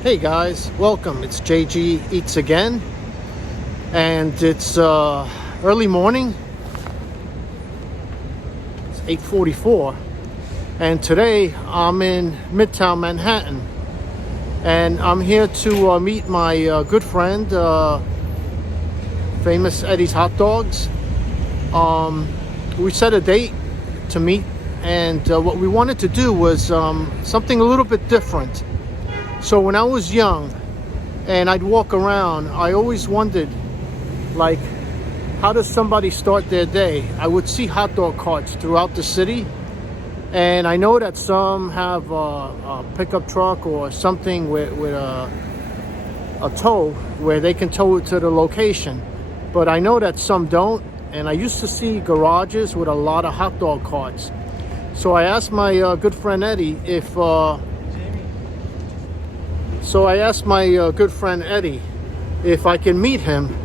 Hey guys, welcome. It's JG Eats Again, and it's early morning. It's 8:44, and today I'm in Midtown Manhattan, and I'm here to meet my good friend, famous Eddie's Hot Dogs. We set a date to meet, and what we wanted to do was something a little bit different. So when I was young and I'd walk around, I always wondered, like, how does somebody start their day? I would see hot dog carts throughout the city, and I know that some have a pickup truck or something with a tow where they can tow it to the location. But I know that some don't, and I used to see garages with a lot of hot dog carts. So I asked my good friend Eddie if I can meet him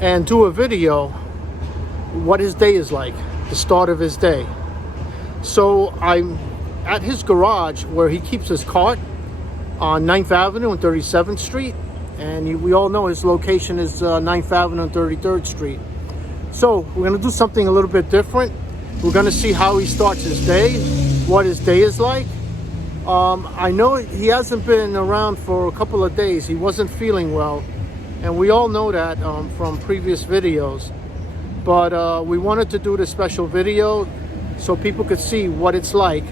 and do a video what his day is like, the start of his day. So I'm at his garage where he keeps his cart on 9th Avenue and 37th Street. And we all know his location is 9th Avenue and 33rd Street. So we're going to do something a little bit different. We're going to see how he starts his day, what his day is like. I know he hasn't been around for a couple of days. He wasn't feeling well, and we all know that from previous videos. But we wanted to do this special video so people could see what it's like.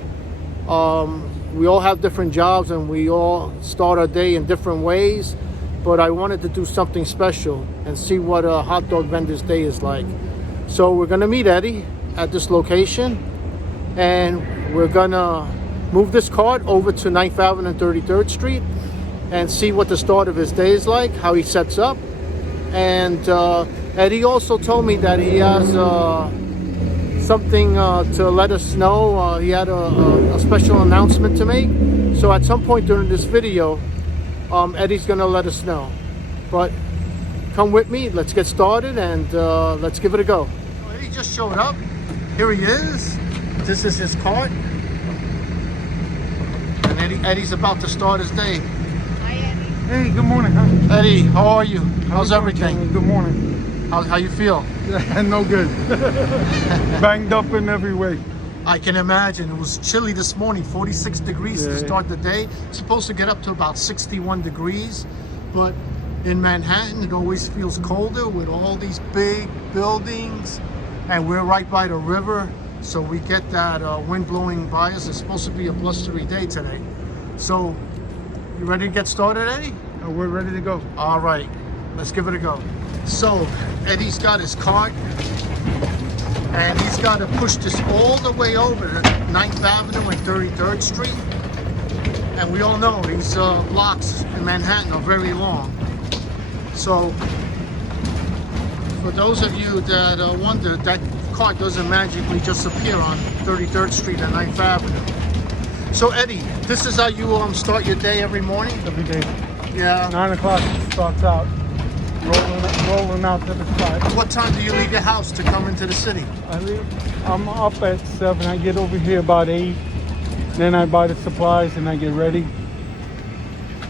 We all have different jobs and we all start our day in different ways, but I wanted to do something special and see what a hot dog vendor's day is like. So we're gonna meet Eddie at this location, and we're gonna move this cart over to 9th Avenue and 33rd Street and see what the start of his day is like, how he sets up. And Eddie also told me that he has something to let us know. He had a special announcement to make. So at some point during this video, Eddie's gonna let us know. But come with me, let's get started, and let's give it a go. Eddie just showed up. Here he is. This is his cart. Eddie's about to start his day. Hi, Eddie. Hey, good morning. Huh? Eddie, how are you? How's everything? Good morning. How you feel? No good. Banged up in every way. I can imagine. It was chilly this morning, 46 degrees to start the day. It's supposed to get up to about 61 degrees, but in Manhattan it always feels colder with all these big buildings, and we're right by the river. So we get that wind blowing by us. It's supposed to be a blustery day today. So, you ready to get started, Eddie? We're ready to go. All right, let's give it a go. So, Eddie's got his cart, and he's got to push this all the way over to 9th Avenue and 33rd Street. And we all know these blocks in Manhattan are very long. So, for those of you that wonder, that cart doesn't magically just appear on 33rd Street and 9th Avenue. So Eddie, this is how you start your day every morning? Every day. Yeah. 9 o'clock starts out. Rolling out to the spot. What time do you leave your house to come into the city? I'm up at 7. I get over here about 8. Then I buy the supplies and I get ready.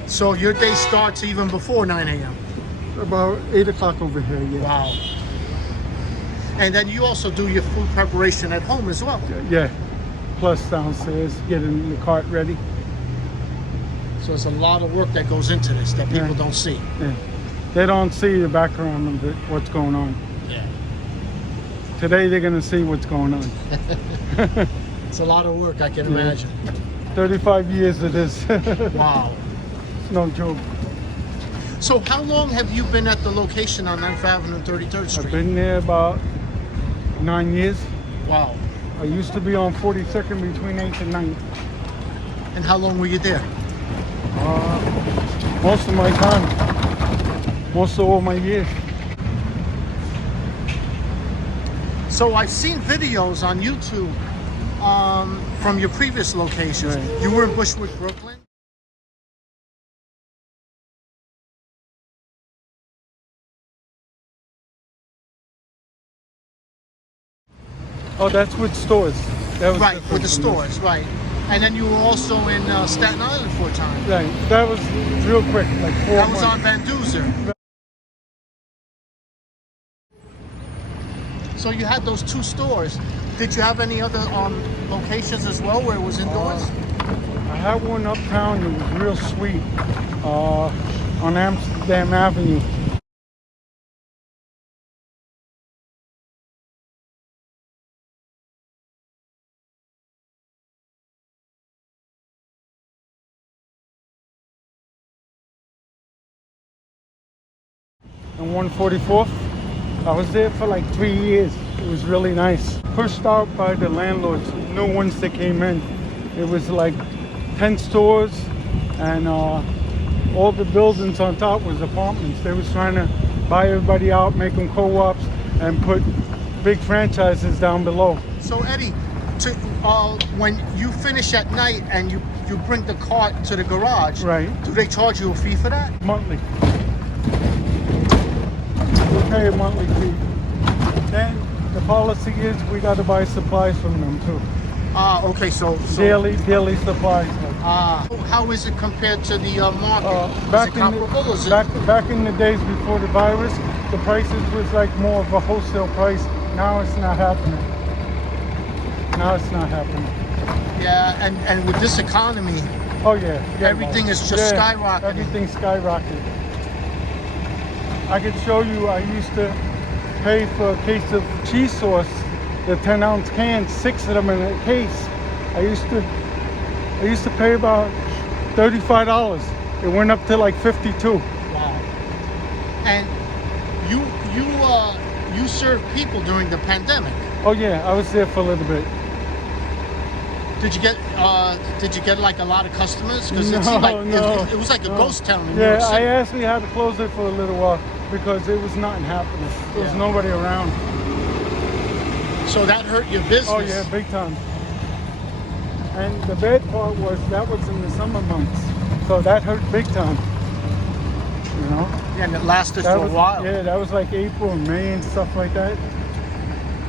So your day starts even before 9 a.m.? About 8 o'clock over here, yeah. Wow. And then you also do your food preparation at home as well? Yeah. Plus downstairs, getting the cart ready. So it's a lot of work that goes into this that people don't see. Yeah. They don't see the background of what's going on. Yeah. Today they're going to see what's going on. It's a lot of work, I can imagine. 35 years of this. Wow. It's no joke. So how long have you been at the location on 9th Avenue and 33rd Street? I've been there about 9 years. Wow. I used to be on 42nd between 8th and 9th. And how long were you there? Most of my time. Most of all my years. So I've seen videos on YouTube from your previous locations. Right. You were in Bushwick, Brooklyn? Oh, that's with stores. That was Right, different with the from stores, right. And then you were also in Staten Island for a time. Right. That was real quick, like 4 That months. was on Van Duzer. So you had those 2 stores. Did you have any other locations as well where it was indoors? I had one uptown that was real sweet on Amsterdam Avenue. And 144th. I was there for like 3 years. It was really nice. Pushed out by the landlords, new ones that came in. It was like 10 stores and all the buildings on top was apartments. They was trying to buy everybody out, make them co-ops, and put big franchises down below. So Eddie, when you finish at night and you bring the cart to the garage, Right. do they charge you a fee for that? Monthly. We pay a monthly fee. Then the policy is we got to buy supplies from them too. Okay, so Daily supplies. how is it compared to the market? Back Is it comparable? Is it? back in the days before the virus, the prices was like more of a wholesale price. Now it's not happening. Yeah, and with this economy, Oh yeah. everything is just skyrocketing. Everything's skyrocketing. I could show you. I used to pay for a case of cheese sauce, the 10-ounce cans, 6 of them in a case. I used to pay about $35. It went up to like 52. Wow. And you served people during the pandemic. Oh yeah, I was there for a little bit. Did you get like a lot of customers? Because No, it seemed like no, it was like a no. ghost town in New Yeah, York City. I actually had to close it for a little while because it was nothing happening. There was Yeah. nobody around. So that hurt your business. Oh yeah, big time. And the bad part was that was in the summer months, so that hurt big time. You know. Yeah, and it lasted That for was, a while. Yeah, that was like April and May and stuff like that.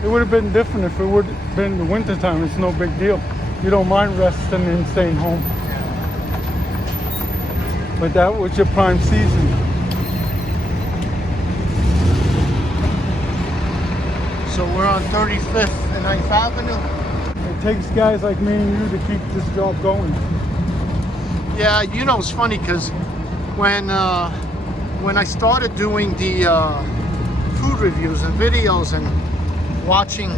It would have been different if it would have been the winter time. It's no big deal. You don't mind resting and staying home. But that was your prime season. So we're on 35th and 9th Avenue. It takes guys like me and you to keep this job going. Yeah, you know, it's funny because when I started doing the food reviews and videos and watching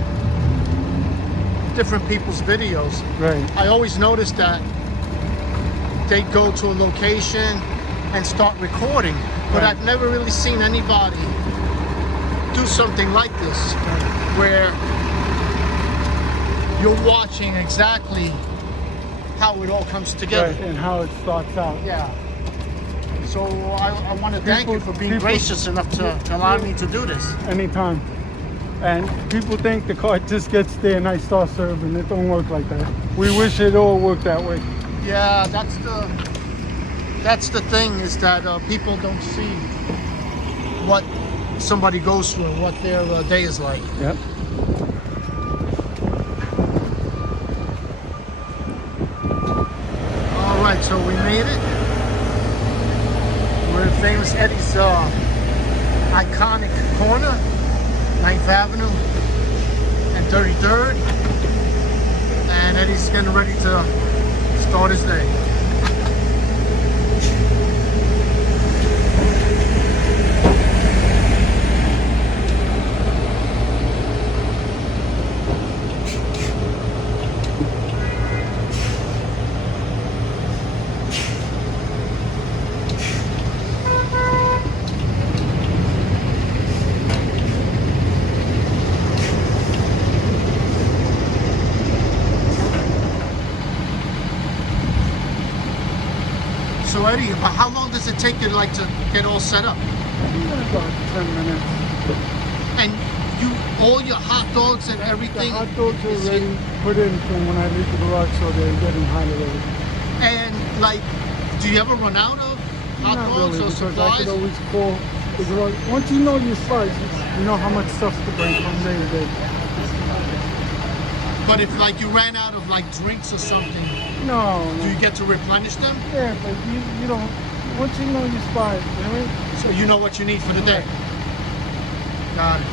different people's videos, Right. I always noticed that they'd go to a location and start recording, but Right. I've never really seen anybody do something like this, where you're watching exactly how it all comes together. Right, and how it starts out. Yeah. So I want to thank you for being people- gracious enough to allow me to do this. Anytime. And people think the cart just gets there and I start serving. It don't work like that. We wish it all worked that way. Yeah, that's the thing, is that people don't see what somebody goes through, what their day is like. Yep. All right, so we made it. We're in Famous Eddie's iconic corner, 9th Avenue and 33rd. And Eddie's getting ready to start his day. So Eddie, how long does it take you to get all set up? About 10 minutes. And all your hot dogs and The everything? hot dogs are is it- ready, put in from when I leave the garage, so they're getting hot already. And do you ever run out of hot Not dogs really, or because I supplies? could always call the garage. Once you know your size, you know how much stuff to bring from day to day. But if like you ran out of like drinks or something, No, do no. you get to replenish them? Yeah, but you don't. Once you know your spot, you know what I mean? So you know what you need for the day. Got it.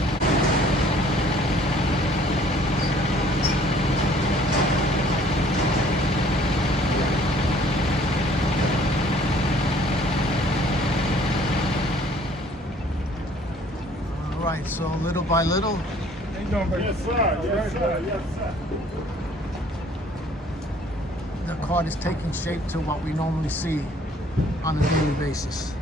All right, so little by little, Yes, sir. Yes, sir. Yes, sir. the cart is taking shape to what we normally see on a daily basis.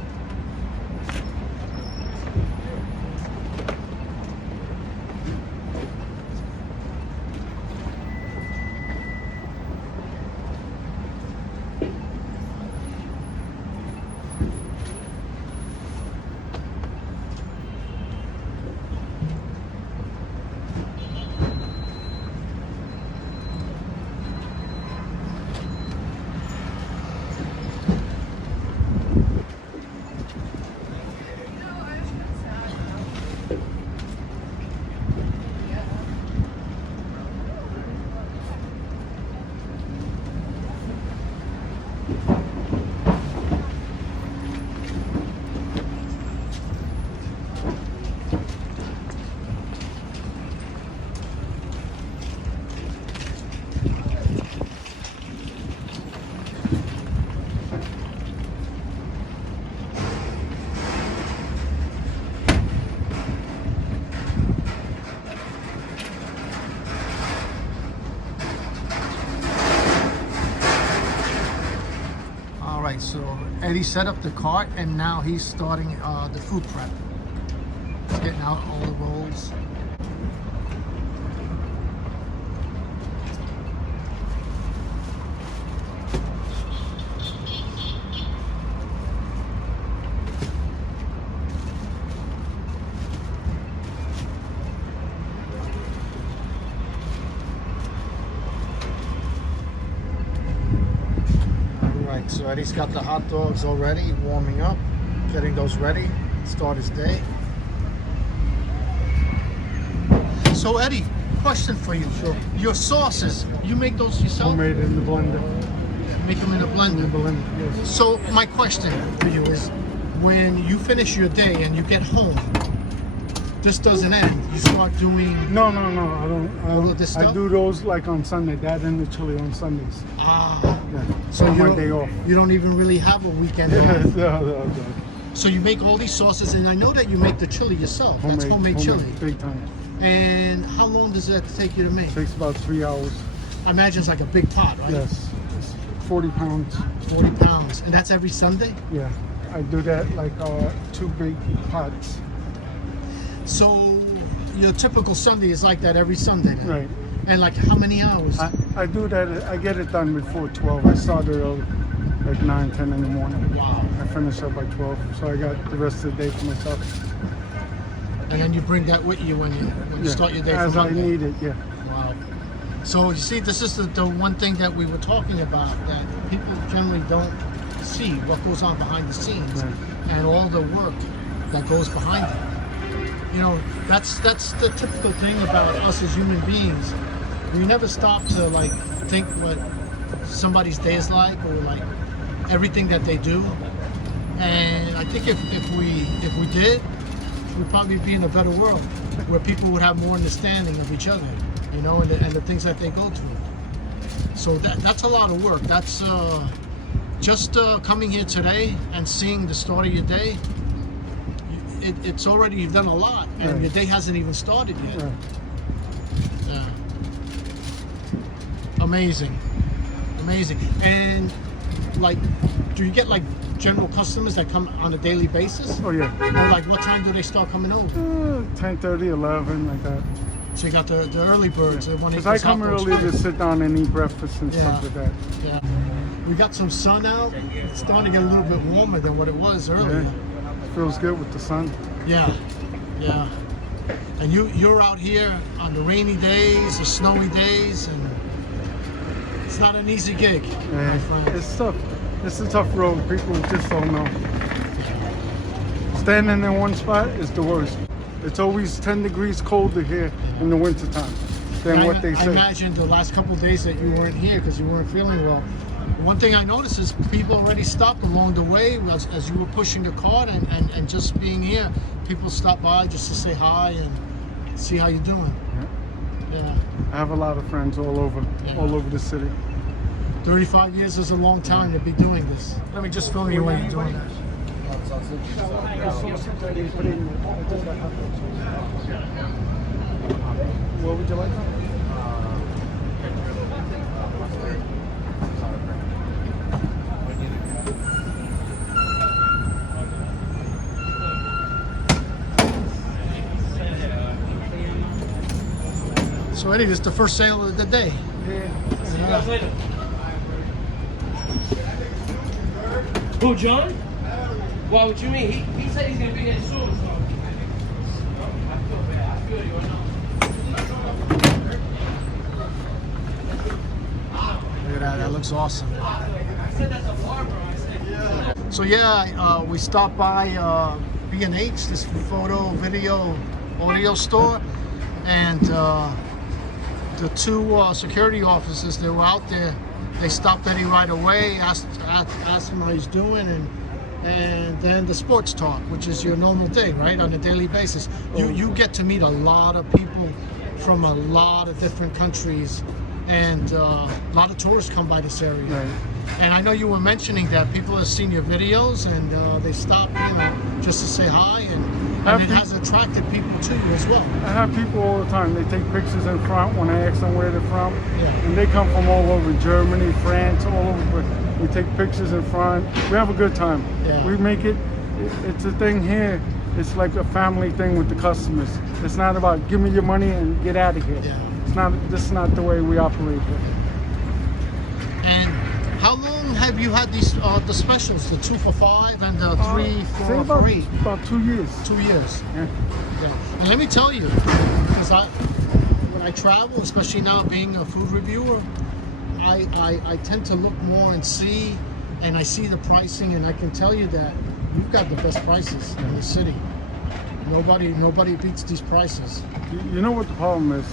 All right, so Eddie set up the cart and now he's starting the food prep. He's getting out all the rolls. Right, so Eddie's got the hot dogs already warming up, getting those ready, start his day. So Eddie, question for you. Sure. Your sauces, you make those yourself? Homemade in the blender. Make them in a In the blender? blender, yes. So my question for you is, when you finish your day and you get home, this doesn't end. You start doing, No, I don't. All of this I stuff? do those like on Sunday. That and the chili on Sundays. Yeah. so on you my don't, day off. you don't even really have a weekend Yeah, off. no. So you make all these sauces, and I know that you make the chili yourself. That's homemade chili. Big time. And how long does that take you to make? Takes about 3 hours. I imagine it's like a big pot, right? Yes. It's 40 pounds. 40 pounds. And that's every Sunday? Yeah. I do that like 2 big pots. So your typical Sunday is like that every Sunday then? Right. And like how many hours? I do that. I get it done before 12. I start early, like 9, 10 in the morning. Wow. I finish up by 12. So I got the rest of the day for myself. And then you bring that with you when you start your day As for I Monday. need it, yeah. Wow. So you see, this is the one thing that we were talking about, that people generally don't see what goes on behind the scenes, Right. and all the work that goes behind it. You know, that's the typical thing about us as human beings. We never stop to like think what somebody's day is like, or like everything that they do. And I think if we did, we'd probably be in a better world where people would have more understanding of each other, you know, and the things that they go through. So that's a lot of work. That's just coming here today and seeing the start of your day. It's already, you've done a lot, and Right. your day hasn't even started yet. Right. Yeah. Amazing. And like, do you get like general customers that come on a daily basis? Oh, yeah. Or like, what time do they start coming over? 10:30, 11, like that. So you got the early birds. The one Because I come early to sit down and eat breakfast and stuff like that. Yeah. We got some sun out. It's starting to get a little bit warmer than what it was earlier. Yeah. Feels good with the sun. Yeah. And you're out here on the rainy days, the snowy days, and it's not an easy gig, my Yeah. friend. It's tough. It's a tough road. People just don't know. Standing in one spot is the worst. It's always 10 degrees colder here in the wintertime. than what they I say. imagine the last couple of days that you weren't here because you weren't feeling well. One thing I noticed is people already stopped along the way as you were pushing the cart and just being here. People stopped by just to say hi and see how you're doing. Yeah. I have a lot of friends all over the city. 35 years is a long time to be doing this. Let me just film you when you're doing that. What would you like? So Eddie, this is the first sale of the day. See you guys later. Who, John? Why, what you mean? He said he's gonna be here soon, so. I feel bad. I feel you, I know. Look at that, that looks awesome. I said that's a barber. I said, yeah. So yeah, we stopped by B&H, this photo, video, audio store, and the two security officers that were out there, they stopped Eddie right away, asked him how he's doing, and then the sports talk, which is your normal thing, right, on a daily basis. You get to meet a lot of people from a lot of different countries, and a lot of tourists come by this area. Right. And I know you were mentioning that people have seen your videos and they stop, just to say hi, and it has attracted people to you as well. I have people all the time. They take pictures in front when I ask them where they're from. Yeah. And they come from all over, Germany, France, all over. We take pictures in front. We have a good time. Yeah. We make it's a thing here. It's like a family thing with the customers. It's not about give me your money and get out of here. Yeah. This is not the way we operate here. And how long have you had these the specials, the 2 for $5 and the 3 for about, free? About 2 years. 2 years. Yeah. Yeah. And let me tell you, because when I travel, especially now being a food reviewer, I tend to look more and see, and I see the pricing, and I can tell you that you've got the best prices in the city. Nobody beats these prices. You know what the problem is?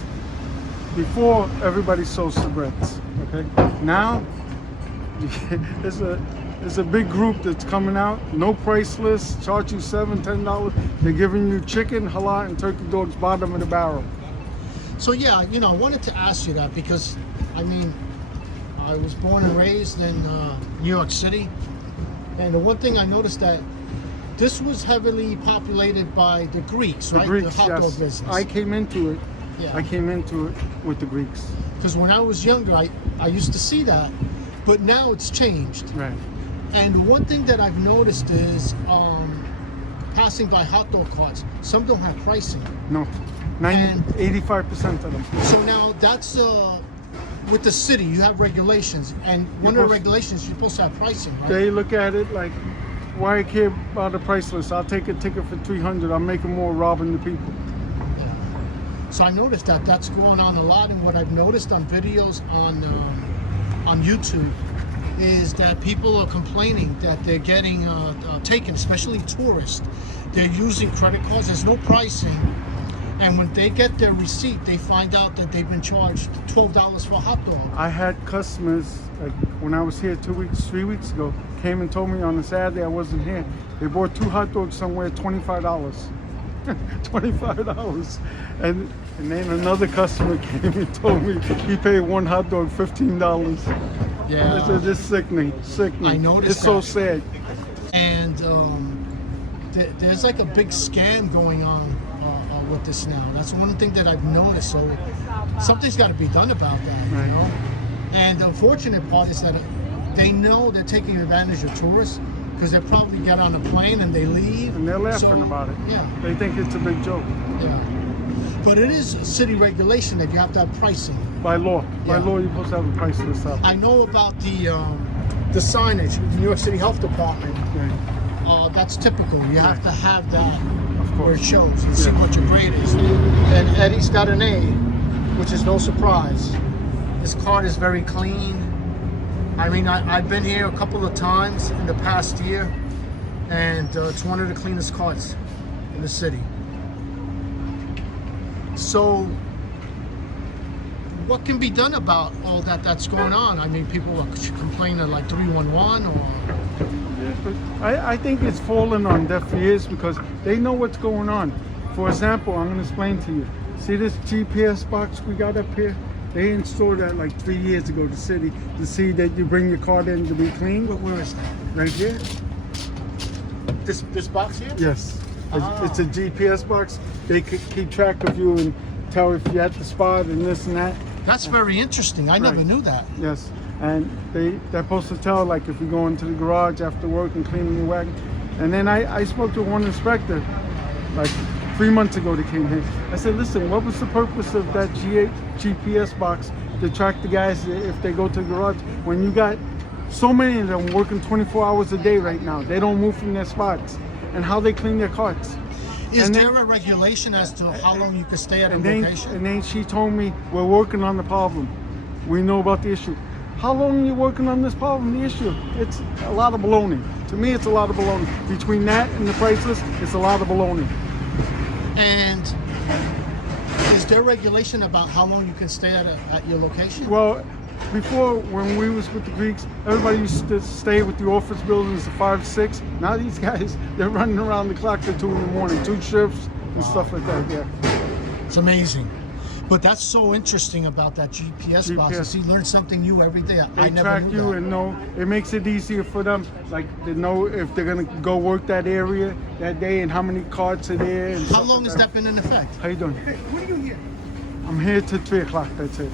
Before, everybody sold cigarettes, okay? Now, there's a big group that's coming out, no price list, charge you $7, $10. They're giving you chicken, halal, and turkey dogs bottom of the barrel. So yeah, I wanted to ask you that because, I mean, I was born and raised in New York City, and the one thing I noticed that this was heavily populated by the Greeks, right? The Greeks, the hot dog yes. business. I came into it. Yeah. I came into it with the Greeks. Because when I was younger, I used to see that, but now it's changed. Right. And one thing that I've noticed is passing by hot dog carts, some don't have pricing. No, 85% of them. So now that's with the city, you have regulations, and one of the regulations you're supposed to have pricing, right? They look at it like, why I care about the price list? I'll take a ticket for $300. I'm making more robbing the people. Yeah. So I noticed that that's going on a lot, and what I've noticed on videos on YouTube is that people are complaining that they're getting taken, especially tourists. They're using credit cards. There's no pricing. And when they get their receipt, they find out that they've been charged $12 for a hot dog. I had customers, like when I was here 3 weeks ago, came and told me on a Saturday I wasn't here. They bought 2 hot dogs somewhere, $25. $25. And then another customer came and told me he paid 1 hot dog $15. Yeah. It's just sickening. I noticed it's so that. sad. And there's like a big scam going on with this now. That's one thing that I've noticed. So something's got to be done about that, Right. you know? And the unfortunate part is that they know they're taking advantage of tourists because they probably get on a plane and they leave. And they're laughing about it. Yeah. They think it's a big joke. Yeah. But it is a city regulation that you have to have pricing. By law. By Yeah. law, you're supposed to have a price list up. I know about the signage, the New York City Health Department. Okay. That's typical. You have to have that Of where it course. shows and see what your grade is. And Eddie's got an A, which is no surprise. His cart is very clean. I mean, I've been here a couple of times in the past year, and it's one of the cleanest carts in the city. So what can be done about all that's going on? I mean, people are complaining like 311 or... Yeah, but I think it's fallen on deaf ears because they know what's going on. For example, I'm going to explain to you. See this GPS box we got up here? They installed that like 3 years ago, the city, to see that you bring your car in to be clean. Where is that? Right here? This box here? Yes. Ah. It's a GPS box. They could keep track of you and tell if you're at the spot and this and that. That's very interesting. I never Right. knew that. Yes. And they're supposed to tell, like, if you go into the garage after work and cleaning your wagon. And then I spoke to one inspector, like 3 months ago they came here. I said, listen, what was the purpose of that GPS box to track the guys if they go to the garage when you got so many of them working 24 hours a day right now? They don't move from their spots. And how they clean their carts. Is And there then- a regulation as to how long you can stay at a and then, location? and then she told me, we're working on the problem. We know about the issue. How long are you working on this problem, the issue? It's a lot of baloney. To me, it's a lot of baloney. Between that and the prices, it's a lot of baloney. And is there regulation about how long you can stay at your location? Well, before, when we was with the Greeks, everybody used to stay with the office buildings at 5, 6. Now these guys, they're running around the clock till 2 in the morning, 2 shifts and stuff like that, yeah. It's amazing. But that's so interesting about that GPS box. GPS. You learn something new every day. I They never track knew you that. and know, it makes it easier for them, like to know if they're gonna go work that area that day and how many carts are there. And How stuff long like has that been in effect? How you doing? Hey, when are you here? I'm here till 3 o'clock, that's it.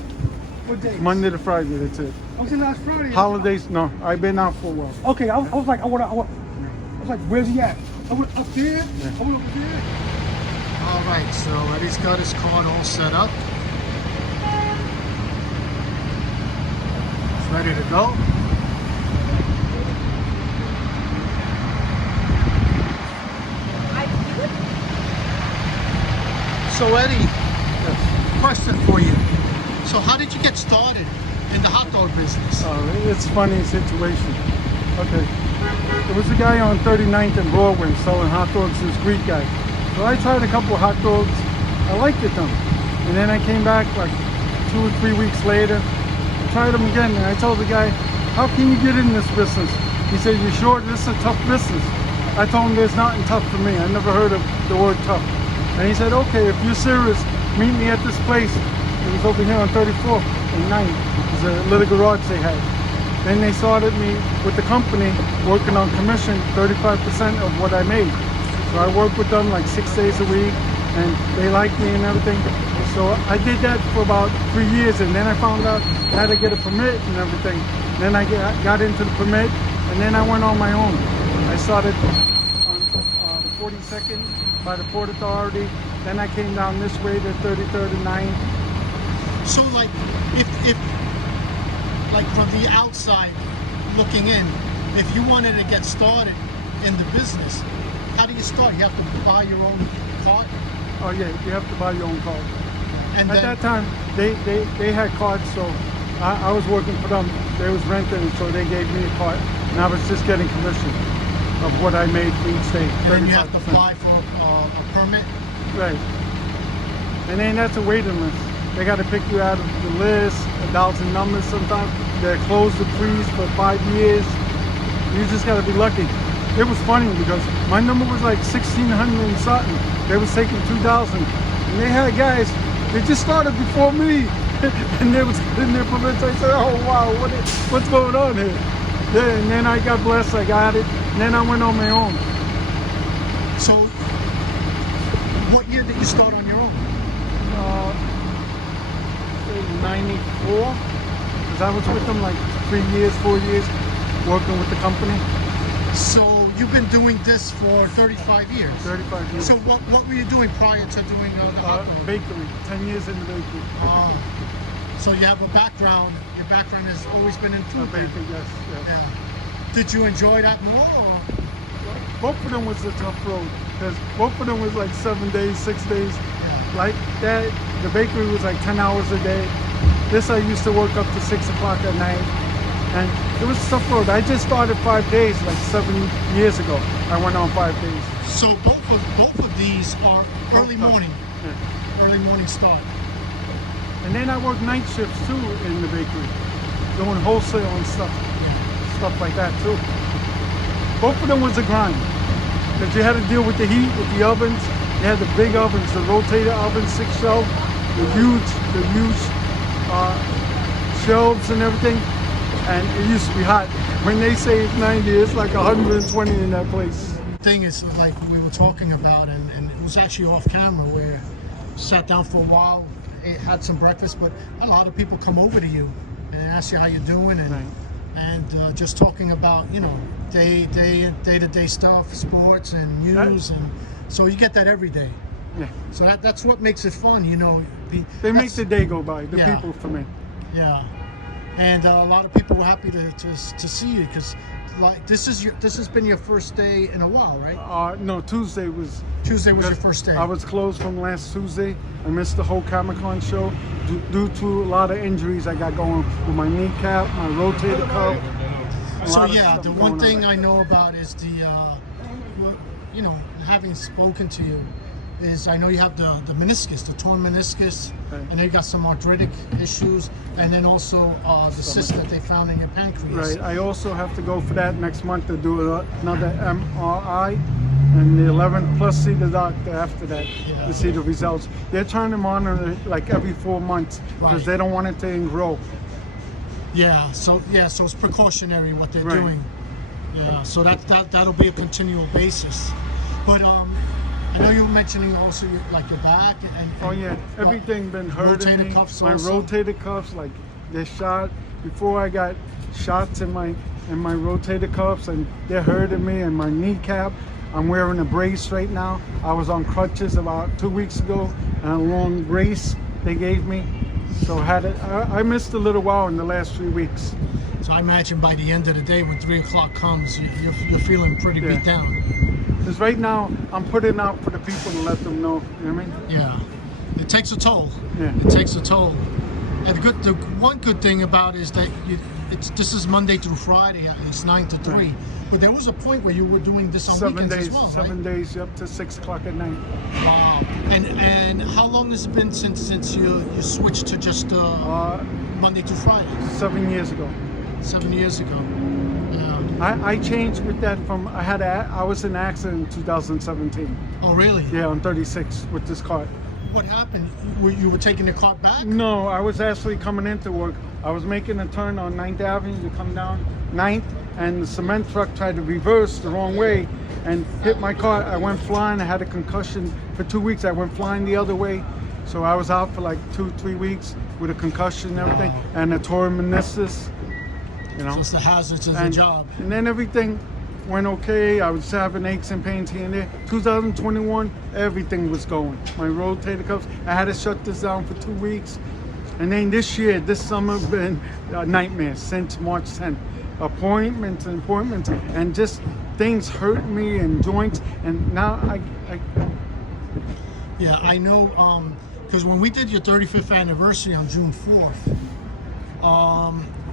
What day? Monday to Friday, that's it. I was in last Friday. Holidays, no, I've been out for a while. Okay, I was like, I was like, where's he at? I went up there. I went up there. All right, so Eddie's got his card all set up. It's ready to go. So Eddie, question for you. So how did you get started in the hot dog business? It's a funny situation. Okay. There was a guy on 39th and Broadway selling hot dogs, this Greek guy. So I tried a couple of hot dogs. I liked it them. And then I came back like 2 or 3 weeks later. I tried them again and I told the guy, how can you get in this business? He said, you sure this is a tough business? I told him there's nothing tough for me. I never heard of the word tough. And he said, okay, if you're serious, meet me at this place. It was over here on 34th and 9th. It was a little garage they had. Then they started me with the company working on commission, 35% of what I made. So I worked with them like 6 days a week and they liked me and everything. So I did that for about 3 years and then I found out I had to get a permit and everything. Then I got into the permit and then I went on my own. I started on 42nd by the Port Authority. Then I came down this way to 33rd and 9th. So like, if like from the outside looking in, if you wanted to get started in the business, how do you start? You have to buy your own cart? Oh yeah, you have to buy your own card. And At then, that time, they had cards, so I was working for them. They was renting, so they gave me a card, and I was just getting commission of what I made for each day. and then you have to 35%. apply for a permit? Right. And then that's a waiting list. They got to pick you out of the list, 1,000 numbers sometimes. They close the freeze for 5 years. You just got to be lucky. It was funny because my number was like 1,600 and something. They was taking 2,000. And they had guys, they just started before me. And they was in their permits. I said, oh wow, what's going on here? Yeah, and then I got blessed, I got it. And then I went on my own. So, what year did you start on your own? 94, because I was with them like 3 years, 4 years, working with the company. So, you've been doing this for 35 years? 35 years. So, what were you doing prior to doing the hot dog? Bakery, 10 years in the bakery. So, you have a background, your background has always been in food. Bakery, yes, yes. Yeah. Did you enjoy that more? Or? Both of them was a tough road, because both of them was like 7 days, 6 days. Like that, the bakery was like 10 hours a day. This I used to work up to 6 o'clock at night. And it was a tough road. I just started 5 days, like 7 years ago. I went on 5 days. So both of these are early morning. Yeah. Early morning start. And then I worked night shifts too in the bakery, doing wholesale and stuff like that too. Both of them was a grind, because you had to deal with the heat, with the ovens. You had the big ovens, the rotator ovens, 6 shelf, the huge shelves and everything. And it used to be hot. When they say it's 90, it's like 120 in that place. Thing is, like we were talking about, and it was actually off camera, where sat down for a while, had some breakfast, but a lot of people come over to you and ask you how you're doing, and Right. and just talking about, you know, day-to-day stuff, sports and news, and so you get that every day. Yeah. So that's what makes it fun, you know. They make the day go by, the Yeah. people for me. Yeah, and a lot of people were happy to see you, because like this has been your first day in a while, right? No, Tuesday was Your first day. I was closed from last Tuesday. I missed the whole Comic-Con show due to a lot of injuries I got going with my kneecap, my rotator cuff. a So lot of yeah, stuff the going one thing there. I know about is you know, having spoken to you, is I know you have the meniscus, the torn meniscus, Right. and then you got some arthritic issues, and then also the cyst that they found in your pancreas. Right. I also have to go for that next month to do another MRI, and the 11th plus see the doctor after that Yeah. to see the results. They're trying to monitor it like every 4 months because Right. they don't want it to grow. Yeah. So it's precautionary what they're Right. doing. Yeah. So that'll be a continual basis. But I know you were mentioning also your back and Oh yeah, everything been hurting rotator me. cuffs My also? rotator cuffs, like they're shot. Before I got shots in my rotator cuffs, and they're hurting me. And my kneecap, I'm wearing a brace right now. I was on crutches about 2 weeks ago, and a long brace they gave me. So I missed a little while in the last 3 weeks. So I imagine by the end of the day, when 3 o'clock comes, you're feeling pretty Yeah. beat down. Because right now I'm putting out for the people to let them know. You know what I mean? Yeah, it takes a toll. Yeah. It takes a toll. And the one good thing about it is that this is Monday through Friday. It's 9 to 3. Right. But there was a point where you were doing this on 7 weekends days, as well, 7 right? days up to 6 o'clock at night. Wow. And how long has it been since you switched to just Monday to Friday? 7 years ago. 7 years ago. Yeah. I changed with that from I was in an accident in 2017. Oh, really? Yeah, on 36 with this car. What happened? You were taking the car back? No, I was actually coming into work. I was making a turn on 9th Avenue to come down 9th, and the cement truck tried to reverse the wrong way and hit my car. I went flying. I had a concussion for 2 weeks. I went flying the other way. So I was out for like 2-3 weeks with a concussion and everything, and a torn meniscus. You know, So it's the hazards of the and, job. and then everything went okay. I was having aches and pains here and there. 2021, everything was going. My rotator cuffs, I had to shut this down for 2 weeks. And then this year, this summer, been a nightmare since March 10th. Appointments, and just things hurt me and joints. And now Yeah, I know, because when we did your 35th anniversary on June 4th,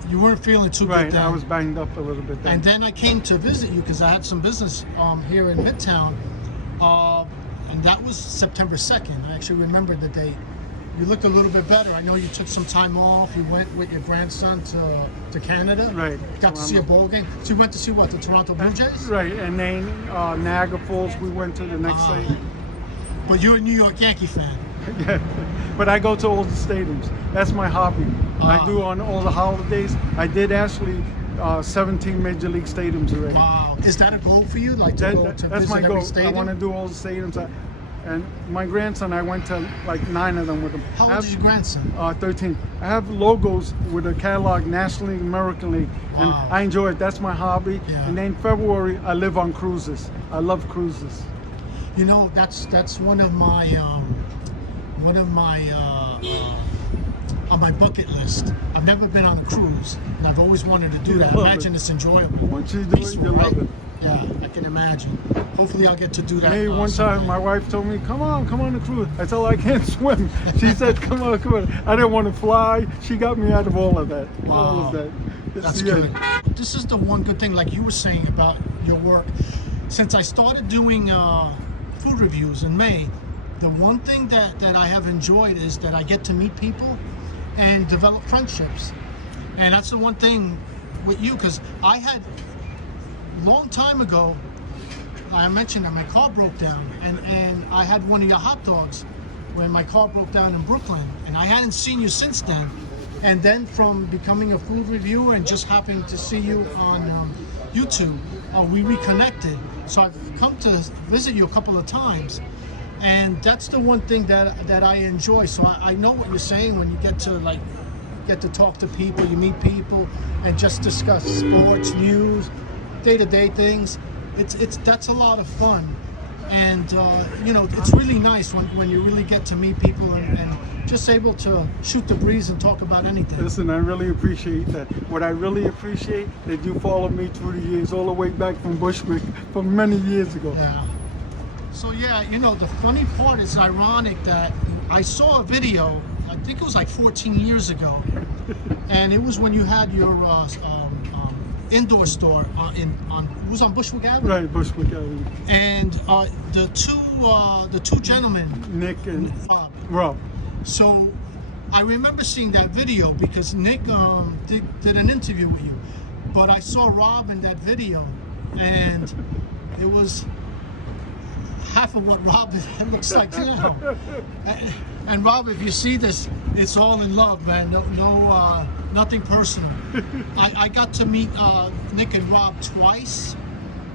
you weren't feeling too right, good then. I was banged up a little bit then. And then I came to visit you because I had some business here in Midtown, and that was September 2nd. I actually remember the date. You looked a little bit better. I know you took some time off. You went with your grandson to Canada. Right. Got to see a bowl game. So you went to see what, the Toronto Blue Jays? Right, and then Niagara Falls, we went to the next day. But you're a New York Yankee fan. Yeah, but I go to all the stadiums. That's my hobby. I do on all the holidays. I did actually 17 major league stadiums already. Wow. Is that a goal for you? Like to go to That's visit my every goal. I stadium? want to do all the stadiums. And my grandson, I went to like 9 of them with him. How old is your grandson? 13. I have logos with a catalog, National League, American League, and Wow. I enjoy it. That's my hobby. Yeah. And then February, I live on cruises. I love cruises. You know, that's one of my on my bucket list. I've never been on a cruise, and I've always wanted to do You that. love Imagine it. it's enjoyable. Once you do Peaceful, it, you right? love it. Yeah, I can imagine. Hopefully, I'll get to do that. Me, one someday. time, my wife told me, come on a cruise. I told her I can't swim. She said, come on. I didn't want to fly. She got me out of all of that. All Wow. of that. That's the good. end. This is the one good thing, like you were saying about your work. Since I started doing food reviews in May, the one thing that I have enjoyed is that I get to meet people and develop friendships. And that's the one thing with you, because I had, long time ago, I mentioned that my car broke down, and I had one of your hot dogs when my car broke down in Brooklyn, and I hadn't seen you since then. And then from becoming a food reviewer and just happening to see you on YouTube, we reconnected. So I've come to visit you a couple of times, and that's the one thing that I enjoy. So I know what you're saying when you get to talk to people, you meet people, and just discuss sports, news, day-to-day things. That's a lot of fun. And you know, it's really nice when you really get to meet people and just able to shoot the breeze and talk about anything. Listen, I really appreciate that. What I really appreciate that you followed me through the years, all the way back from Bushwick, from many years ago. Yeah. So yeah, you know, the funny part is ironic that I saw a video, I think it was like 14 years ago, and it was when you had your indoor store it was on Bushwick Avenue. Right, Bushwick Avenue. And the two gentlemen, Nick and Rob. Rob. So I remember seeing that video because Nick did an interview with you, but I saw Rob in that video, and it was half of what Rob looks like now. And Rob, if you see this, it's all in love, man. No, nothing personal. I got to meet Nick and Rob twice.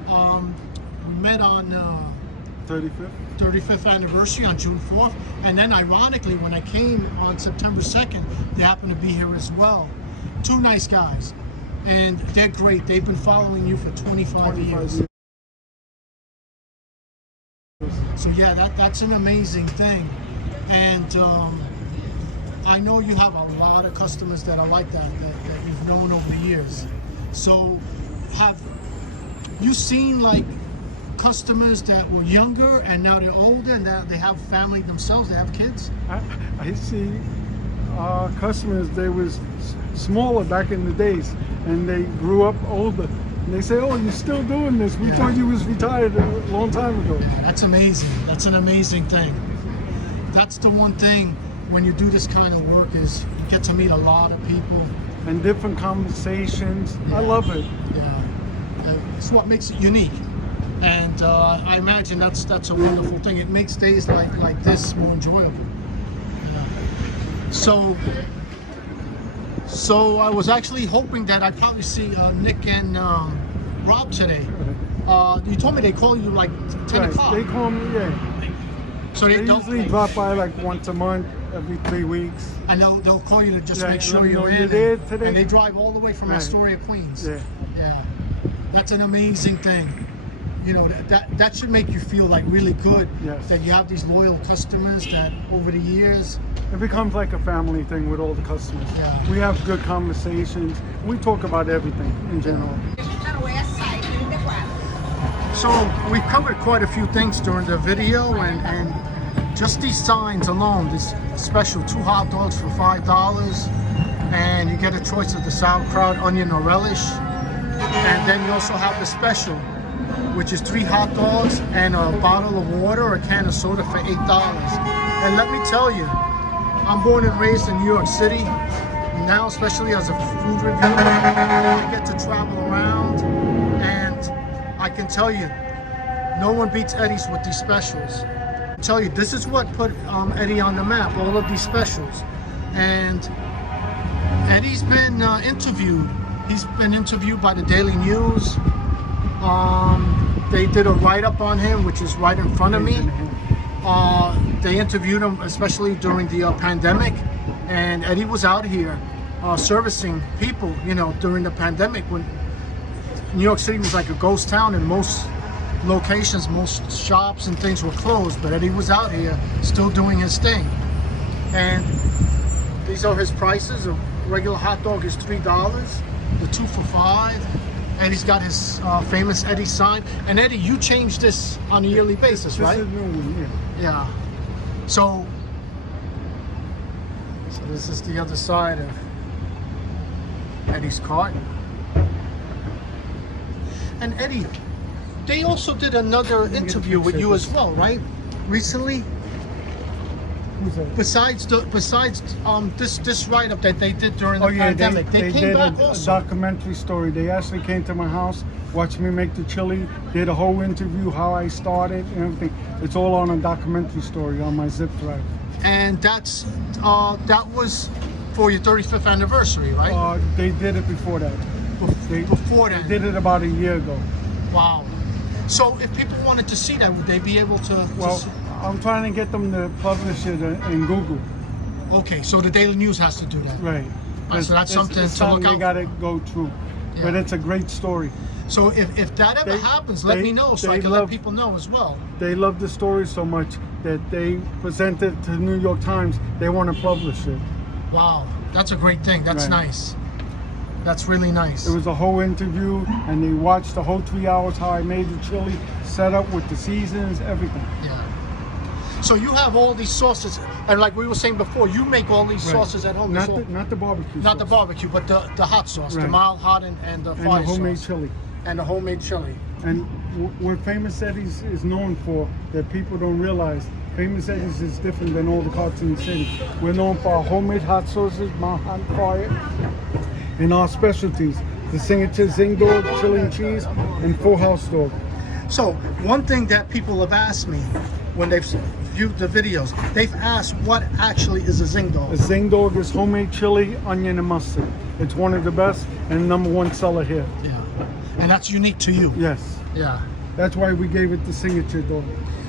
We met on 35th anniversary on June 4th, and then ironically, when I came on September 2nd, they happened to be here as well. Two nice guys, and they're great. They've been following you for 25 years. So yeah, that's an amazing thing. And I know you have a lot of customers that are like that you've known over the years. So have you seen like customers that were younger and now they're older and now they have family themselves, they have kids? I see customers, they was smaller back in the days and they grew up older. And they say, oh, you're still doing this. We thought you was retired a long time ago. That's amazing. That's an amazing thing. That's the one thing when you do this kind of work is you get to meet a lot of people. And different conversations. Yeah. I love it. Yeah. It's what makes it unique. And I imagine that's a wonderful thing. It makes days like this more enjoyable. Yeah. So I was actually hoping that I'd probably see Nick and Rob today. You told me they call you like 10 Right. o'clock. They call me, yeah. So They usually drop by like once a month, every 3 weeks. And they'll call you to just Yeah, make sure let me know you're you're in. there today. And they drive all the way from Right. Astoria, Queens. Yeah. Yeah. That's an amazing thing. You know, that should make you feel like really good. Yes. That you have these loyal customers that over the years. It becomes like a family thing with all the customers. Yeah. We have good conversations. We talk about everything in general. So we've covered quite a few things during the video, and just these signs alone, this special 2 hot dogs for $5, and you get a choice of the sauerkraut, onion, or relish. And then you also have the special, which is 3 hot dogs and a bottle of water or a can of soda for $8. And let me tell you, I'm born and raised in New York City. Now, especially as a food reviewer, I get to travel around, and I can tell you, no one beats Eddie's with these specials. I tell you, this is what put Eddie on the map, all of these specials. And Eddie's been interviewed. He's been interviewed by the Daily News. They did a write-up on him, which is right in front of me. They interviewed him, especially during the pandemic. And Eddie was out here servicing people, you know, during the pandemic when New York City was like a ghost town and most locations, most shops and things were closed. But Eddie was out here still doing his thing. And these are his prices. A regular hot dog is $3, the 2 for $5. Eddie's got his famous Eddie sign. And Eddie, you change this on a yearly basis, right? This is new one, yeah. Yeah. So this is the other side of Eddie's cart. And Eddie, they also did another interview with you as well, right? Recently? Who's that? Besides this write-up that they did during the pandemic, they came did back a also. documentary story. They actually came to my house, watched me make the chili, did a whole interview, how I started and everything. It's all on a documentary story on my zip drive. And that was for your 35th anniversary, right? They did it before that. Before that. They did it about a year ago. Wow. So if people wanted to see that, would they be able to? Well, I'm trying to get them to publish it in Google. Okay, so the Daily News has to do that. Right. So that's something it's to look they out got to go through. Yeah. But it's a great story. So if that ever happens, let me know so I can let people know as well. They love the story so much that they presented to the New York Times. They want to publish it. Wow, that's a great thing. That's Right. nice. That's really nice. It was a whole interview, and they watched the whole 3 hours how I made the chili, set up with the seasons, everything. Yeah. So you have all these sauces, and like we were saying before, you make all these Right. sauces at home. Not It's all- the barbecue. not the sauce. barbecue, but the hot sauce, the Right. mild hot and the And fire the homemade sauce. chili. And the homemade chili. And what Famous Eddie's is known for that people don't realize, Famous Eddie's is different than all the carts in the city. We're known for our homemade hot sauces, mild hot fire, and our specialties, the signature Zing Dog, chili and cheese, and Full House Dog. So one thing that people have asked me when they've viewed the videos, they've asked what actually is a Zing Dog. A Zing Dog is homemade chili, onion, and mustard. It's one of the best and #1 seller here. Yeah. And that's unique to you. Yes. Yeah. That's why we gave it the signature dog.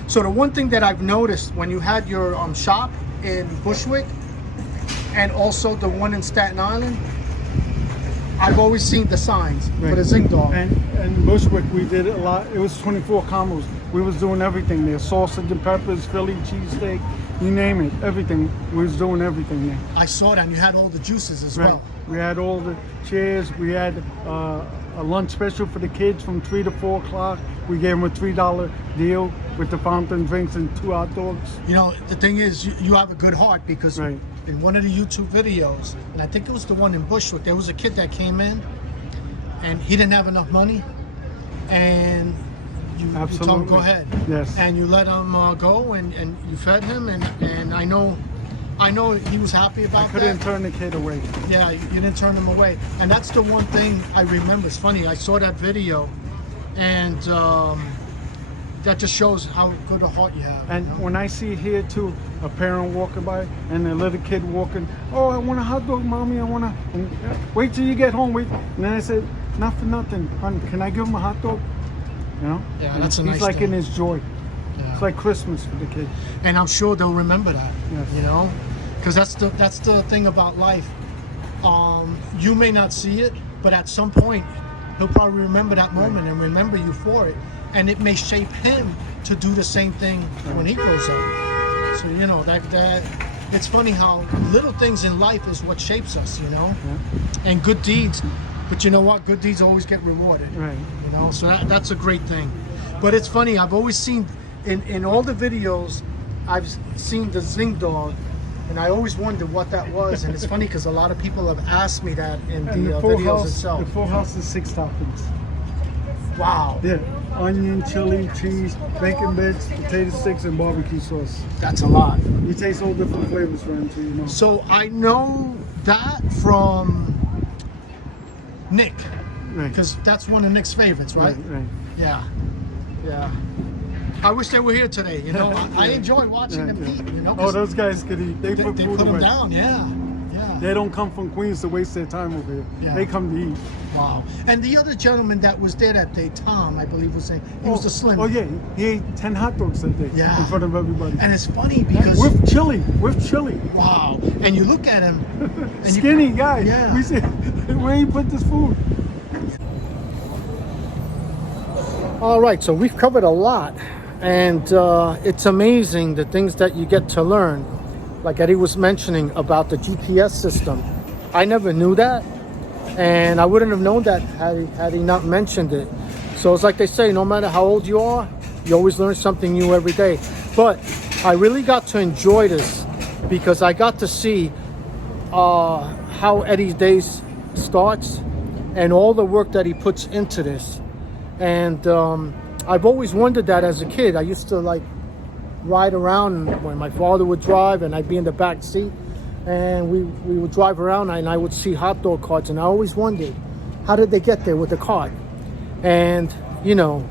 So the one thing that I've noticed when you had your shop in Bushwick and also the one in Staten Island, I've always seen the signs for the Zing Dog. And Bushwick, we did a lot. It was 24 combos. We was doing everything there. Sausage and peppers, Philly cheesesteak, you name it. Everything. We was doing everything there. I saw that, and you had all the juices as well. We had all the chairs. We had a lunch special for the kids from 3 to 4 o'clock. We gave them a $3 deal with the fountain drinks and 2 hot dogs. You know, the thing is, you have a good heart because Right. in one of the YouTube videos, and I think it was the one in Bushwick, there was a kid that came in and he didn't have enough money, and you told him, Absolutely. go ahead. Yes. And you let him go, and you fed him, and I know he was happy about I couldn't that. turn the kid away. Yeah, you didn't turn him away. And that's the one thing I remember. It's funny, I saw that video, and that just shows how good a heart you have. And you know? when I see here too, a parent walking by and a little kid walking, oh, I want a hot dog, mommy, I want to, wait till you get home, wait. And then I said, not for nothing, hon, can I give him a hot dog? You know? Yeah, And that's a he's nice like thing. in his joy. Yeah. It's like Christmas for the kid. And I'm sure they'll remember that. Yes. You know, because that's the thing about life. You may not see it, but at some point, he'll probably remember that moment and remember you for it, and it may shape him to do the same thing when he grows up. So you know that it's funny how little things in life is what shapes us. You know, and good deeds. But you know what? Good deeds always get rewarded. Right. You know, so that's a great thing. But it's funny, I've always seen in all the videos, I've seen the Zing Dog, and I always wondered what that was. And it's funny because a lot of people have asked me that in And the the full videos house, itself. the full house is 6 toppings. Wow, Yeah, onion, chili, cheese, bacon bits, potato sticks, and barbecue sauce. that's a lot. You taste all different flavors, Ryan, so you know. So I know that from Nick, Right. because that's one of Nick's favorites, right? Right. Yeah, yeah. I wish they were here today. You know, I enjoy watching them eat. You know, Oh, 'cause those guys could eat. They put they food put them away. down. Yeah, yeah. They don't come from Queens to waste their time over here. Yeah. They come to eat. Wow. And the other gentleman that was there that day, Tom, I believe was saying, he was the slim. Oh yeah, he ate 10 hot dogs that day Yeah. in front of everybody. And it's funny because, With chili, wow. And you look at him. And Skinny guy. Yeah. We said, where you put this food? All right, so we've covered a lot. And it's amazing the things that you get to learn. Like Eddie was mentioning about the GPS system. I never knew that. And I wouldn't have known that had he not mentioned it. So it's like they say, no matter how old you are, you always learn something new every day. But I really got to enjoy this because I got to see how Eddie's days starts and all the work that he puts into this. And I've always wondered that as a kid. I used to like ride around when my father would drive and I'd be in the back seat, and we would drive around and I would see hot dog carts, and I always wondered, how did they get there with the cart? And you know,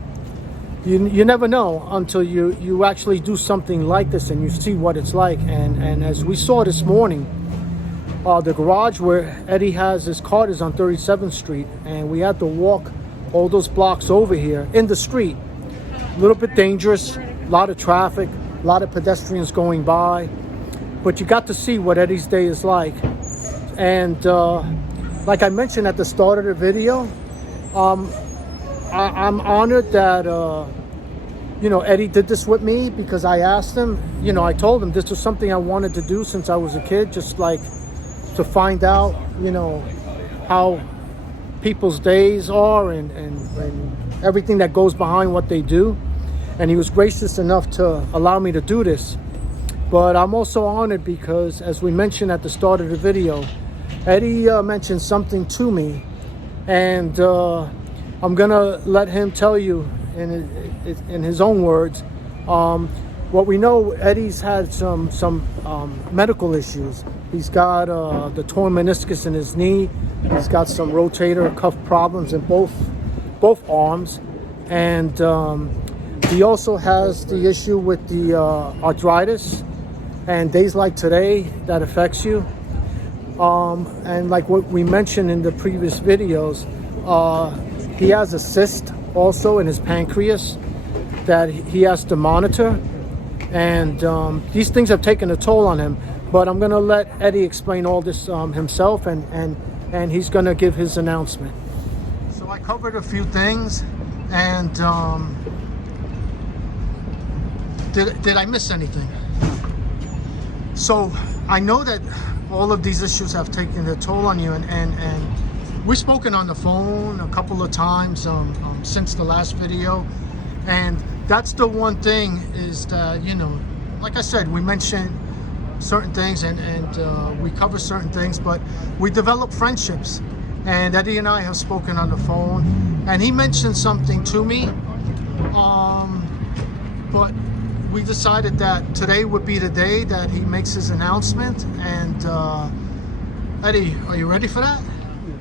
you never know until you actually do something like this and you see what it's like. And as we saw this morning, the garage where Eddie has his cart is on 37th Street, and we had to walk all those blocks over here in the street. A little bit dangerous, a lot of traffic, a lot of pedestrians going by, but you got to see what Eddie's day is like. And like I mentioned at the start of the video, I'm honored that you know, Eddie did this with me, because I asked him, you know, I told him this was something I wanted to do since I was a kid, just like to find out, you know, how people's days are and everything that goes behind what they do. And he was gracious enough to allow me to do this. But I'm also honored because, as we mentioned at the start of the video, Eddie mentioned something to me, and I'm gonna let him tell you in his own words. What we know, Eddie's had some medical issues. He's got the torn meniscus in his knee. He's got some rotator cuff problems in both arms, and he also has the issue with the arthritis and days like today that affects you. And like what we mentioned in the previous videos, he has a cyst also in his pancreas that he has to monitor, and these things have taken a toll on him. But I'm gonna let Eddie explain all this himself, and he's gonna give his announcement. So I covered a few things, and did I miss anything? So I know that all of these issues have taken a toll on you, and we've spoken on the phone a couple of times since the last video, and that's the one thing is that, you know, like I said, we mentioned certain things and we cover certain things, but we develop friendships. And Eddie and I have spoken on the phone, and he mentioned something to me, but we decided that today would be the day that he makes his announcement. And Eddie, are you ready for that?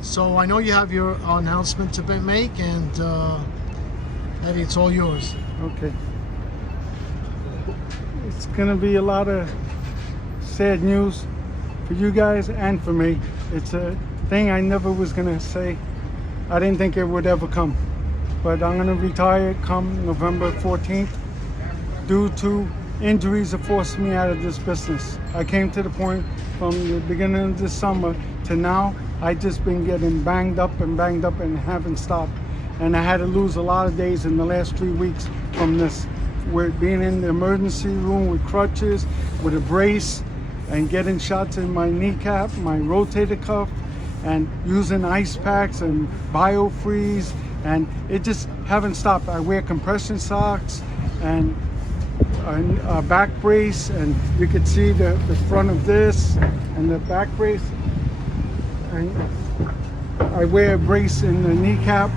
So I know you have your announcement to make, and Eddie, it's all yours. Okay. It's gonna be a lot of sad news for you guys and for me. It's a thing I never was gonna say. I didn't think it would ever come. But I'm gonna retire come November 14th due to injuries that forced me out of this business. I came to the point from the beginning of this summer to now, I just been getting banged up and haven't stopped. And I had to lose a lot of days in the last 3 weeks from this. With being in the emergency room with crutches, with a brace, and getting shots in my kneecap, my rotator cuff, and using ice packs and biofreeze, and it just haven't stopped. I wear compression socks and a back brace, and you could see the front of this and the back brace. And I wear a brace in the kneecap.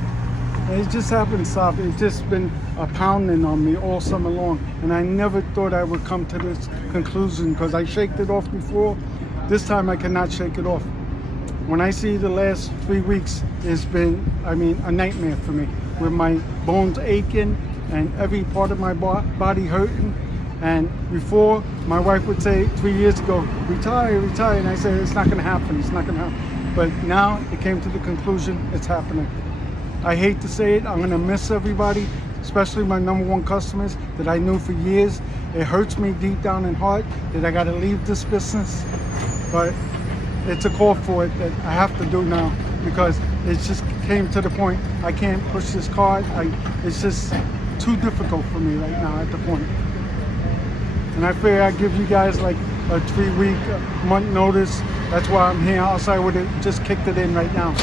And it just hasn't stopped. It's just been a pounding on me all summer long, and I never thought I would come to this conclusion, because I shaked it off before. This time I cannot shake it off. When I see the last 3 weeks, it's been, I mean, a nightmare for me, with my bones aching and every part of my body hurting. And before, my wife would say 3 years ago, retire, and I said, it's not gonna happen, it's not gonna happen. But now it came to the conclusion, it's happening. I hate to say it, I'm gonna miss everybody, especially my #1 customers that I knew for years. It hurts me deep down in heart that I gotta leave this business, but it's a call for it that I have to do now, because it just came to the point, I can't push this cart. It's just too difficult for me right now at the point. And I figure I give you guys like a 3-week, month notice. That's why I'm here. Else I would have just kicked it in right now.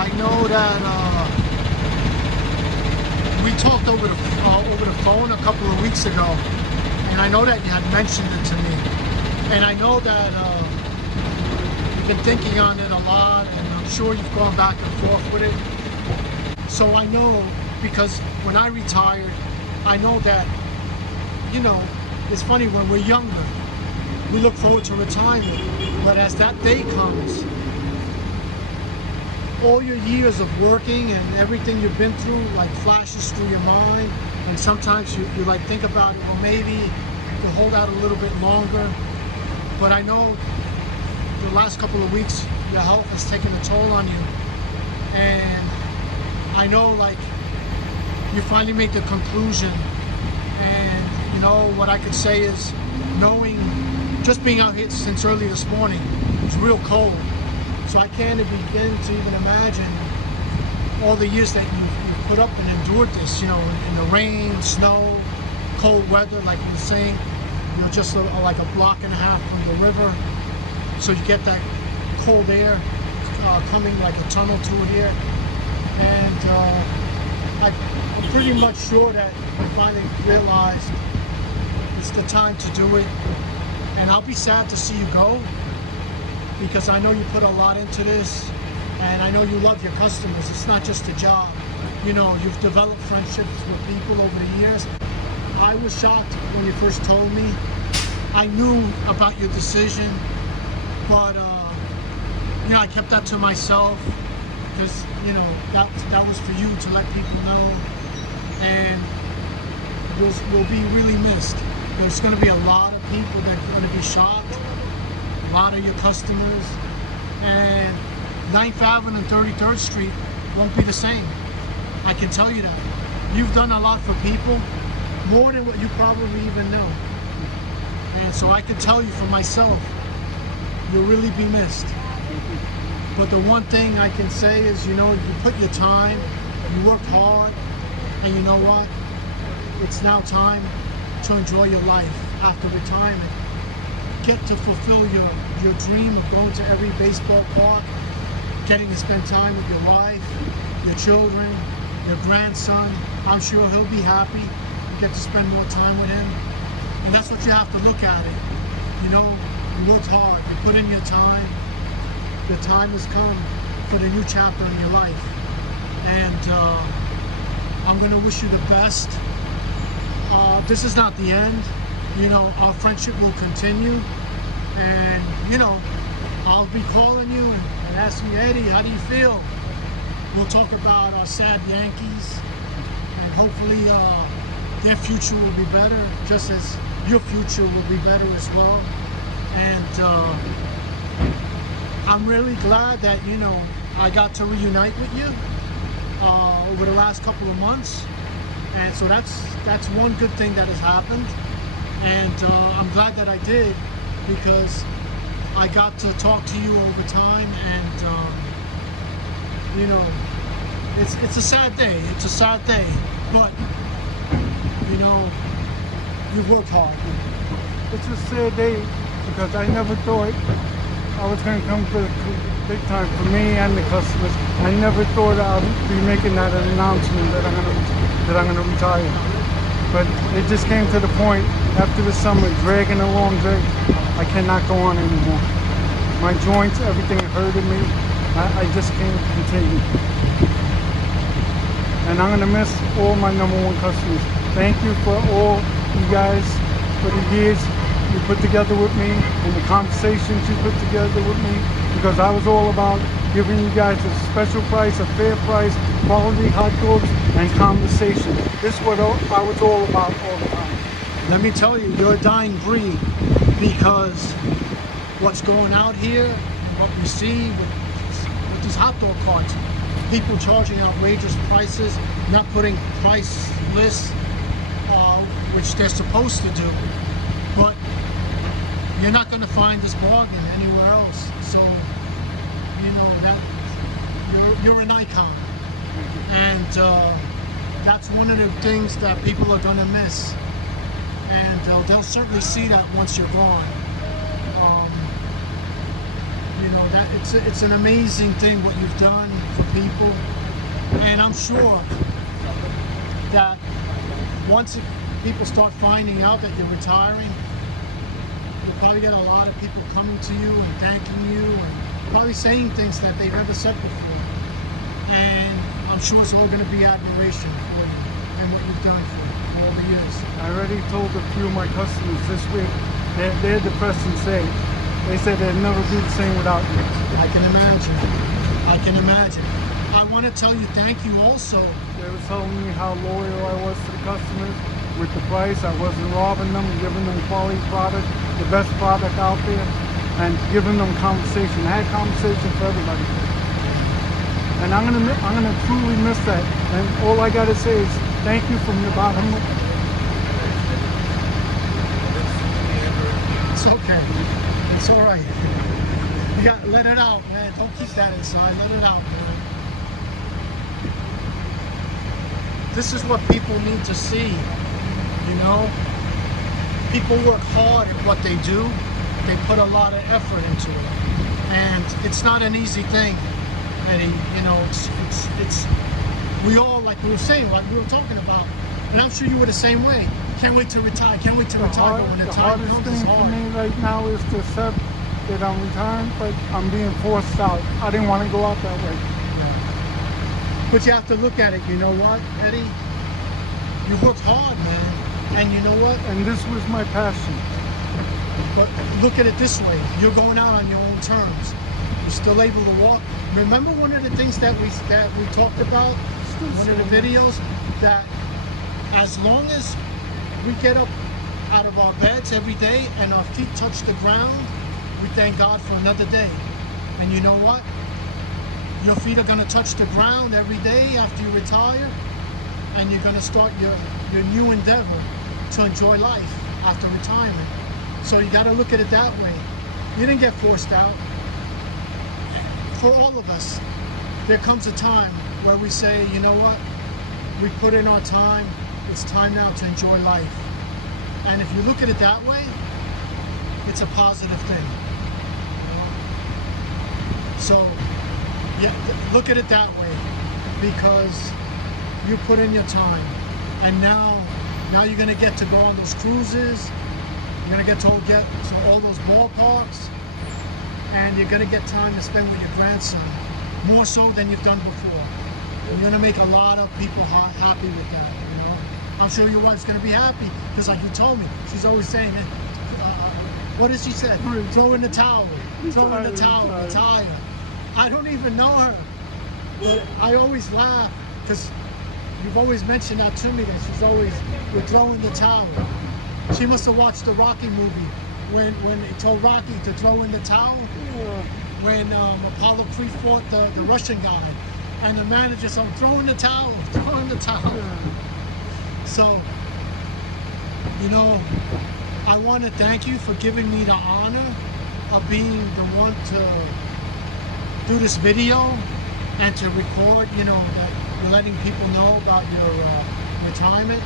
I know that we talked over the phone a couple of weeks ago, and I know that you had mentioned it to me, and I know that you've been thinking on it a lot, and I'm sure you've gone back and forth with it. So I know, because when I retired, I know that you know, it's funny when we're younger, we look forward to retirement, but as that day comes, all your years of working and everything you've been through like flashes through your mind, and sometimes you like think about it, well, maybe you could hold out a little bit longer. But I know the last couple of weeks your health has taken a toll on you, and I know like you finally made the conclusion. And you know what I could say is, knowing, just being out here since early this morning, it's real cold. So I can't begin to even imagine all the years that you've put up and endured this, you know, in the rain, snow, cold weather, like we were saying. You're just like a block and a half from the river. So you get that cold air coming like a tunnel through here. And I'm pretty much sure that we finally realized it's the time to do it. And I'll be sad to see you go, because I know you put a lot into this, and I know you love your customers. It's not just a job. You know, you've developed friendships with people over the years. I was shocked when you first told me. I knew about your decision, but you know, I kept that to myself, because you know that was for you to let people know, and will be really missed. There's going to be a lot of people that are going to be shocked, a lot of your customers, and 9th Avenue and 33rd Street won't be the same. I can tell you that. You've done a lot for people, more than what you probably even know. And so I can tell you for myself, you'll really be missed. But the one thing I can say is, you know, you put your time, you worked hard, and you know what? It's now time to enjoy your life after retirement. Get to fulfill your dream of going to every baseball park, getting to spend time with your wife, your children, your grandson. I'm sure he'll be happy. You get to spend more time with him. And that's what you have to look at it. You know, you worked hard, you put in your time. The time has come for the new chapter in your life. And I'm going to wish you the best. This is not the end. You know, our friendship will continue. And, you know, I'll be calling you and asking you, Eddie, how do you feel? We'll talk about our sad Yankees. And hopefully their future will be better, just as your future will be better as well. And I'm really glad that, you know, I got to reunite with you over the last couple of months. And so that's one good thing that has happened. And I'm glad that I did, because I got to talk to you over time. And, you know, it's a sad day. It's a sad day. But, you know, you've worked hard. It's a sad day because I never thought I was going to come for the big time for me and the customers. I never thought I would be making that announcement that I'm going to retire. But it just came to the point after the summer, dragging along. I cannot go on anymore. My joints, everything hurted me. I just can't continue. And I'm going to miss all my #1 customers. Thank you for all you guys, for the years you put together with me and the conversations you put together with me, because I was all about giving you guys a special price, a fair price, quality hot dogs, and conversation. This is what I was all about all the time. Let me tell you, you're a dying breed, because what's going out here and what we see with these hot dog carts, people charging outrageous prices, not putting price lists, which they're supposed to do. But you're not going to find this bargain anywhere else. So, you know, that you're an icon. And that's one of the things that people are going to miss. And they'll certainly see that once you're gone. You know, that it's an amazing thing what you've done for people. And I'm sure that once people start finding out that you're retiring, you'll probably get a lot of people coming to you and thanking you and probably saying things that they've never said before. And I'm sure it's all going to be admiration for you and what you've done for them. all the years. I already told a few of my customers this week, they're depressed and sad. They said they'd never be the same without you. I can imagine. I can imagine. I want to tell you thank you also. They were telling me how loyal I was to the customers with the price. I wasn't robbing them, giving them quality product, the best product out there, and giving them conversation. I had conversation for everybody. And I'm gonna truly miss that. And all I gotta say is thank you from the bottom. It's okay. It's all right. You got let it out, man. Don't keep that inside. Let it out, man. This is what people need to see. You know, people work hard at what they do. They put a lot of effort into it, and it's not an easy thing. Eddie, you know, it's we all, like we were saying, like we were talking about, and I'm sure you were the same way. Can't wait to retire. Can't wait to retire. But when the time hardest comes, thing it's for hard. me right now is to accept that I'm retiring, but I'm being forced out. I didn't want to go out that way. But you have to look at it. You know what, Eddie? You worked hard, man. And you know what? And this was my passion. But look at it this way. You're going out on your own terms. You're still able to walk. Remember one of the things that we talked about? One of the videos? That as long as we get up out of our beds every day and our feet touch the ground, we thank God for another day. And you know what? Your feet are going to touch the ground every day after you retire, and you're going to start your new endeavor to enjoy life after retirement. So you got to look at it that way. You didn't get forced out. For all of us, there comes a time where we say, you know what? We put in our time. It's time now to enjoy life. And if you look at it that way, it's a positive thing. So, yeah, look at it that way, because you put in your time, and now you're gonna get to go on those cruises. You're gonna get to all those ballparks, and you're gonna get time to spend with your grandson, more so than you've done before. And you're gonna make a lot of people happy with that. You know, I'm sure your wife's gonna be happy, because like you told me, she's always saying, what did she say? Throw in the towel, throw in the towel, retire. I don't even know her, but I always laugh, because you've always mentioned that to me, that she's always, you're throwing the towel. She must have watched the Rocky movie when they told Rocky to throw in the towel. When Apollo Creed fought the Russian guy, and the manager said, throw in the towel, throw in the towel. So, you know, I want to thank you for giving me the honor of being the one to do this video and to record, you know, that you're letting people know about your retirement.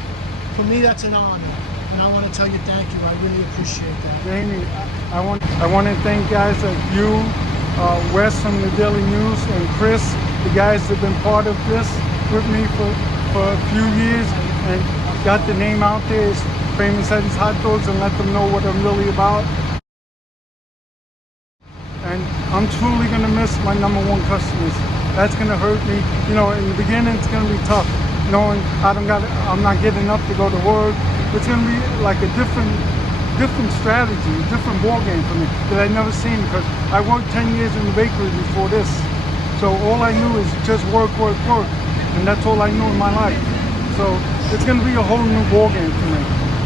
For me, that's an honor, and I want to tell you thank you. I really appreciate that. Jamie, I want to thank guys like you, Wes from the Daily News, and Chris, the guys that have been part of this with me for a few years and got the name out there as Famous Eddie's Hot Dogs, and let them know what I'm really about. And I'm truly gonna miss my #1 customers. That's gonna hurt me. You know, in the beginning it's gonna be tough, knowing I'm not getting up to go to work. It's gonna be like a different strategy, a different ball game for me that I've never seen, because I worked 10 years in the bakery before this. So all I knew is just work, and that's all I knew in my life. So it's gonna be a whole new ball game for me.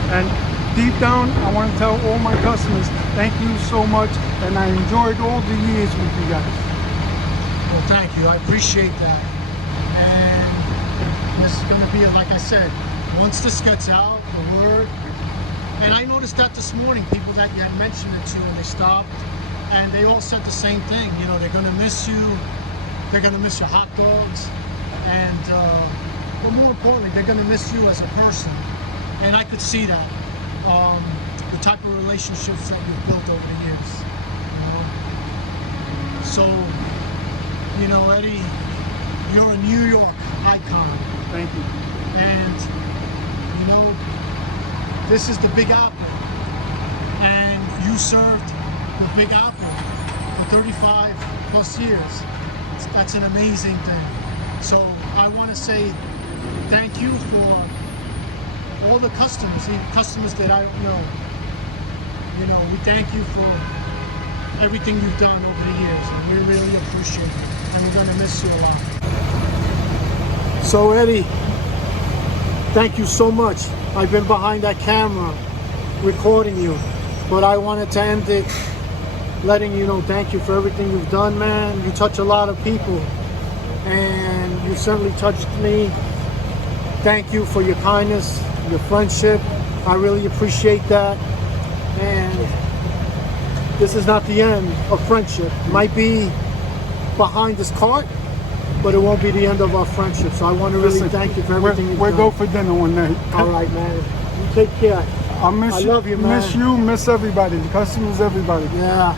And deep down, I want to tell all my customers, thank you so much, and I enjoyed all the years with you guys. Well, thank you. I appreciate that. And this is going to be, like I said, once this gets out, the word. And I noticed that this morning, people that you had mentioned it to, and they stopped, and they all said the same thing. You know, they're going to miss you. They're going to miss your hot dogs. And, but more importantly, they're going to miss you as a person. And I could see that. The type of relationships that you've built over the years. You know? So, you know, Eddie, you're a New York icon. Thank you. And, you know, this is the Big Apple. And you served the Big Apple for 35 plus years. That's an amazing thing. So I want to say thank you for all the customers, even customers that I don't know. You know, we thank you for everything you've done over the years, and we really appreciate it, and we're gonna miss you a lot. So Eddie, thank you so much. I've been behind that camera recording you, but I wanted to end it letting you know thank you for everything you've done, man. You touch a lot of people, and you certainly touched me. Thank you for your kindness, your friendship. I really appreciate that. And this is not the end of friendship. It might be behind this cart, but it won't be the end of our friendship. So I want to really thank you for everything you've done. We'll go for dinner one night. All right, man. You take care. I love you, man. Miss you, miss everybody. The customers, everybody. Yeah.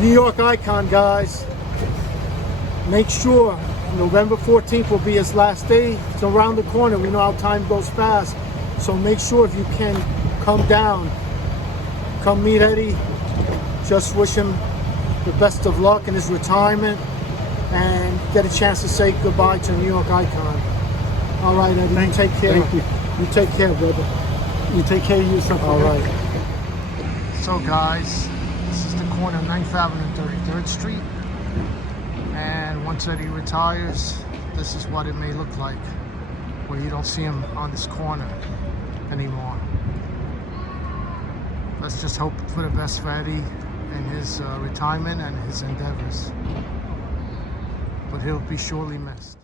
New York icon, guys. Make sure November 14th will be his last day. It's around the corner. We know how time goes fast. So make sure if you can come down, come meet Eddie. Just wish him the best of luck in his retirement and get a chance to say goodbye to New York icon. All right, Eddie, you take care. Thank you. You take care, brother. You take care of yourself. All right. So guys, this is the corner of 9th Avenue and 33rd Street. And once Eddie retires, this is what it may look like, where you don't see him on this corner anymore. Let's just hope for the best for Eddie in his retirement and his endeavors. But he'll be surely missed.